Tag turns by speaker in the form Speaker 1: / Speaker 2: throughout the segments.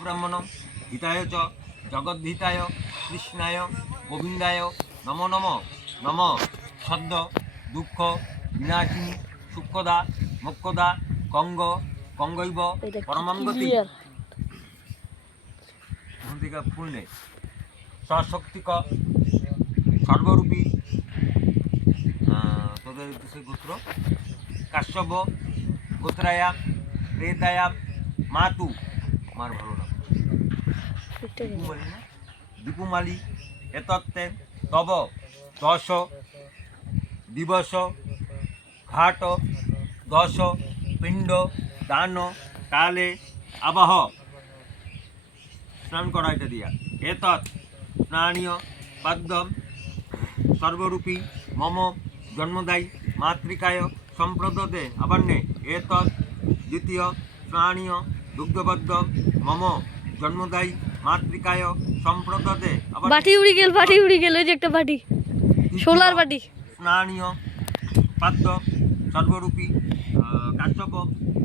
Speaker 1: ব্রাহ্মণ হিতায় চ জগদ্ধিতায় কৃষ্ণায় গোবিন্দায় নম নম নম সদ্য দুঃখ বিনাশিনী সুক্ষদা মোক্ষদা গঙ্গ গঙ্গৈব
Speaker 2: এটা কি
Speaker 1: পরমাঙ্গতি? ভূমিকা সশক্তিক সর্বরূপী তোদের দেশের গোত্র। কাশ্যপ গোত্রায়াম প্রেতায়াম মাতু। আমার ভালো না? দীপুমালি না দীপুমালি এতত্তে তব দশ দিবস ঘাট দশ পিণ্ড দান কালে আবাহ। স্নান করা এটা দিয়া। এতৎ স্নানীয় পাদ্যম সর্বরূপী মম জন্মদায়ী মাতৃকায় সম্প্রদতে আবার নে এতৎ দ্বিতীয় স্নানীয় দুগ্ধবদ্ধ মম জন্মদায়ী মাতৃকায় সম্প্রদতে
Speaker 2: বাটি উড়ি গেল বাটি উড়ি গেল ওই যে একটা বাটি। সোলার বাটি।
Speaker 1: স্নানীয় পাদ্য সর্বরূপী কাশ্যপ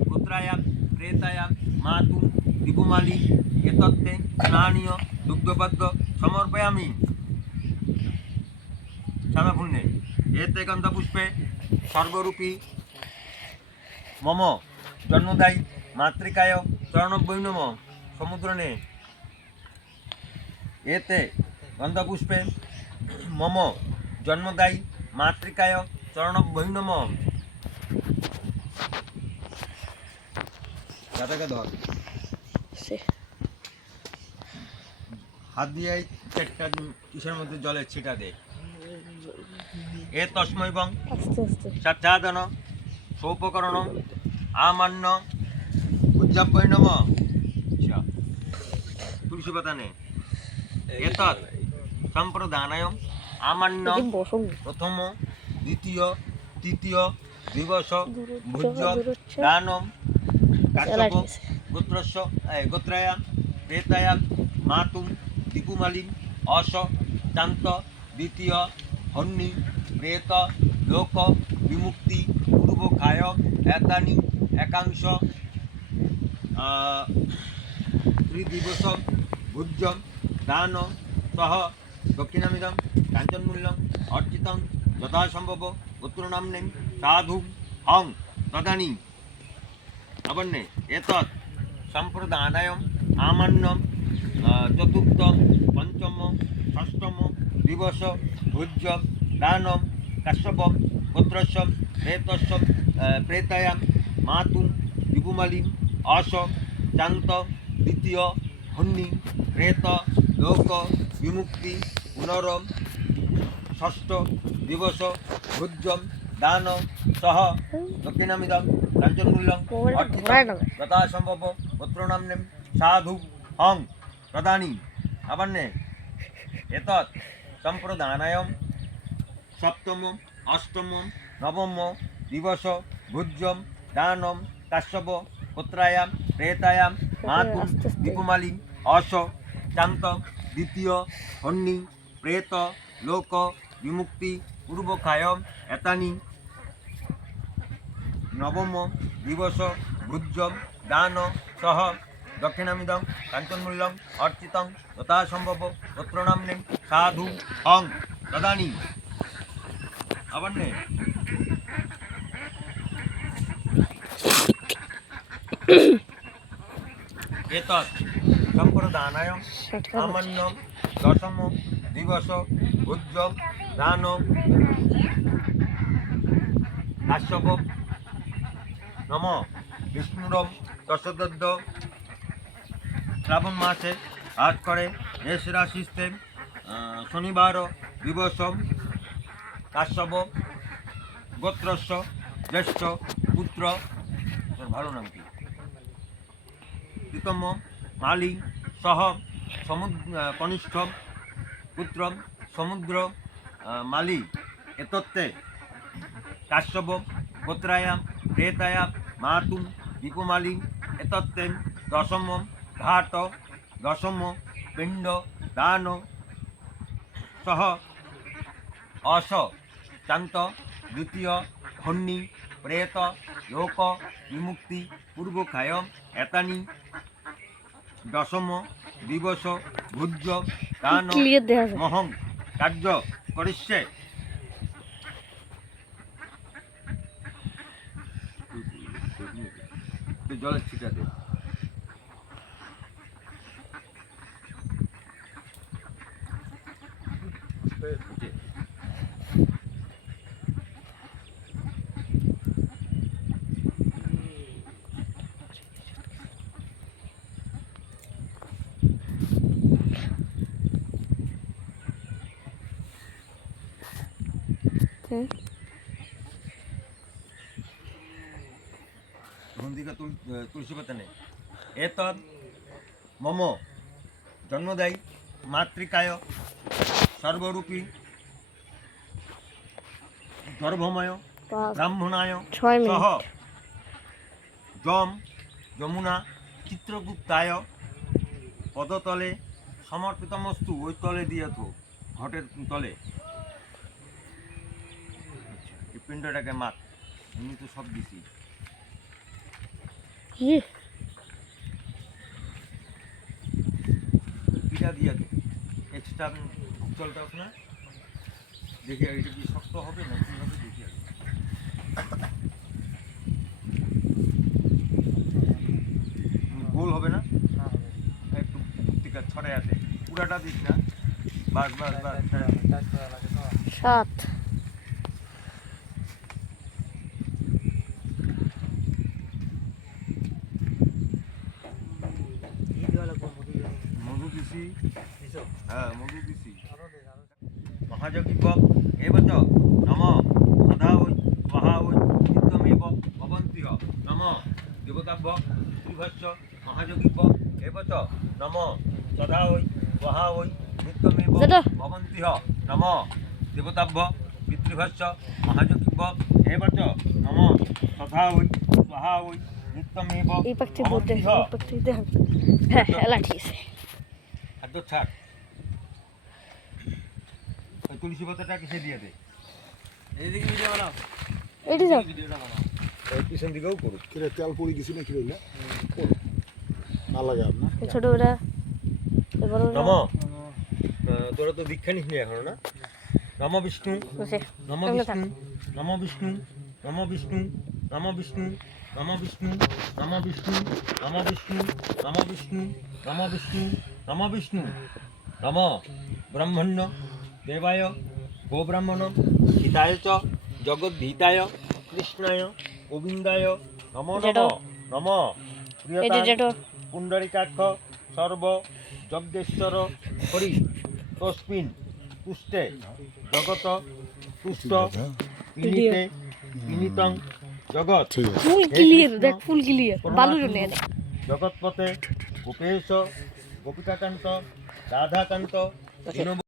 Speaker 1: পুত্রায়াম প্রেতায়াম মাতু দিপুমালি এতত্তে স্নানীয় দুগ্ধবদ্ধ সমর্পয়ামি। সাদা পুণ্যে এতে গন্ধপুষ্পে সর্বরূপী মম জন্মদায়ী মাতৃকায় চরণব্বৈ নম সমুদ্র নে এতে গন্ধপুষ্পে মম জন্মদায়ী মাতৃকায় চরণব্বৈ নম দাদাকে ধর।
Speaker 2: সে-
Speaker 1: হাত দিয়ে চারটা কিসের মধ্যে জলের ছিটা দে। এ তস্মৈ বং
Speaker 2: আস্তে।
Speaker 1: সৌপকরণ আমান্য উজ্জাপয় নম আচ্ছা পাতা নে। এতৎ সম্প্রদানায় আমান্য প্রথম দ্বিতীয় তৃতীয় দিবস ভোজ্য। দানম কাশ্যপ। গোত্রস্য গোত্রায়াম প্রেতায়াম মাতুম দীপুমালিম অস চান্ত দ্বিতীয় হন্নি প্রেত লোক বিমুক্তি পূর্ব খায় একানি একাংশ ত্রিদিবস ভোজ্যম দান সহ দক্ষিণামিদম কাঞ্চনমূল্যম অর্জিতং যথাসম্ভব গোত্রনাম্নে সাধু হং তদানী। আবন্নে এতৎ সম্প্রদানায়ম আমান্যম আহ, চতুর্থ পঞ্চম ষষ্ঠম দিবস ভোজ্যম দানম কাশ্যপম গোত্রস্যম প্রেতস্যম প্রেতায়াম মাতুম বিপুমালিম অস চান্ত দ্বিতীয় হন্নি প্রেত লোক বিমুক্তি পুনরম ষষ্ঠ দিবস ভোজ্যম দান সহ দক্ষিণামিদম কাঞ্চনমূল্যম
Speaker 2: ওটা
Speaker 1: অর্জিতম
Speaker 2: ঘোরায় না।
Speaker 1: যথাসম্ভব গোত্রনাম্নেম সাধু হং প্রদানী আবার নে এতৎ সম্প্রদানায়ম সপ্তম অষ্টম নবম দিবস ভোজ্যম দানম কাশ্যপ পুত্রায়াম প্রেতায়াম মাতু
Speaker 2: আস্তে আস্তে।
Speaker 1: দীপমালি অস চান্ত দ্বিতীয় হন্নি, প্রেত, লোক, বিমুক্তি পূর্বখায়ম এতানি। নবম দিবস ভোজ্যম দান, সহ, দক্ষিণামিদম, কাঞ্চনমূল্যম, অর্চিতং, যথাসম্ভব গোত্রনাম্নে সাধু, হং, তদানী। আবার নে এতৎ। সম্প্রদানায়
Speaker 2: ষাটকা
Speaker 1: সামান্য দশম দিবস ভোজ্যম দান কাশ্যপ নম বিষ্ণুরম দশদদ্দ শ্রাবণ মাসে আট করে রাশিতে আহ, শনিবার দিবসম কাশ্যপ গোত্রস্য জ্যেষ্ঠ পুত্র। ভালো নাম কি? প্রীতম মালি। সহ সমুদ্র কনিষ্ঠ পুত্র সমুদ্র মালি এতত্তে কাশ্যপ গোত্রায়াম প্রেতায়াম মাতুম দীপমালি এতত্তে দশম, ঘাট, দশম, পিণ্ড, দান সহ অস চান্ত, দ্বিতীয় খন্নি প্রেত, লোক, বিমুক্তি পূর্বখায় এতানি দশম দিবস ভুজ দান মহং কার্য করিছে জলের ছিটা Okay. তুল তুলসী পাতা নেই এতদ মম জন্মদায়ী মাতৃকায় সর্বরূপী গর্ভময় ব্রাহ্মণায় সহ যম যমুনা চিত্রগুপ্তায় পদতলে সমর্পিতমস্তু ওই তলে দিয়ে তো ঘটের তলে। পিণ্ডটাকে মাত এমনি তো সব দিছি।
Speaker 2: ইয়ে।
Speaker 1: পিঠা দিয়ে দে। এক্সট্রা জলটা না? দেখি আর এটা কি শক্ত হবে না দেখি আগে। গোল হবে না? একটু ছড়ে আছে। পুরাটা দিস না। বাস বাস বাস।
Speaker 2: সাত
Speaker 1: মধু দিছি। হ্যাঁ মধু দিছি। মহাযোগী বক এ বচ নম। সদা ওই স্বাহা ওই নিত্যমেব ভবন্তিহ নম। দেবতাভ্য ত্রিভস্য মহাযোগী বক এ বচ নম। সদা ওই স্বাহা ওই নিত্যমেব
Speaker 2: যেটা?
Speaker 1: ভবন্তিহ নম। দেবতাভ্য পিতৃভস্য মহাযোগী বক এ বচ নম। সদা ওই স্বাহা ওই নিত্যমেব
Speaker 2: এই পাখ বলতে এই পাখ দেখ হ্যাঁ হ্যাঁ লাঠি
Speaker 1: খাদ্য ছাড় ওই তুলসী পাতাটা কিসে দিয়ে দে? এইদিকে ভিডিও বানাও।
Speaker 2: এটি যাও।
Speaker 1: ভিডিওটা বানাও। ওই পিছন দিকেও করুক
Speaker 3: কিরে তেল পড়ে গেছি নাকি রে না? না লাগে আপনার
Speaker 2: এই ছোট এই বড়
Speaker 1: নম তোরা তো দীক্ষা নিস নি এখনও না? নম বিষ্ণু নম
Speaker 2: থাক।
Speaker 1: বিষ্ণু নম বিষ্ণু নম বিষ্ণু নম বিষ্ণু নম বিষ্ণু নম বিষ্ণু নম বিষ্ণু নম বিষ্ণু নম বিষ্ণু নম বিষ্ণু নম ব্রহ্মণ্য দেবায় গোব্রাহ্মণ হিতায় চ জগদ্ধিতায় কৃষ্ণায় গোবিন্দায় নম নম নম
Speaker 2: যেটা
Speaker 1: পুণ্ডরিকাক্ষ সর্ব যজ্ঞেশ্বর হরি তস্মিন পুষ্টে জগত পুষ্ট বিনীতে বিনীতং জগৎ
Speaker 2: ফুল ক্লিয়ার দেখ ফুল ক্লিয়ার বালু জন্য
Speaker 1: জগৎপথে গোপেশ গোপিকাকান্ত রাধাকান্ত দীনবন্ধু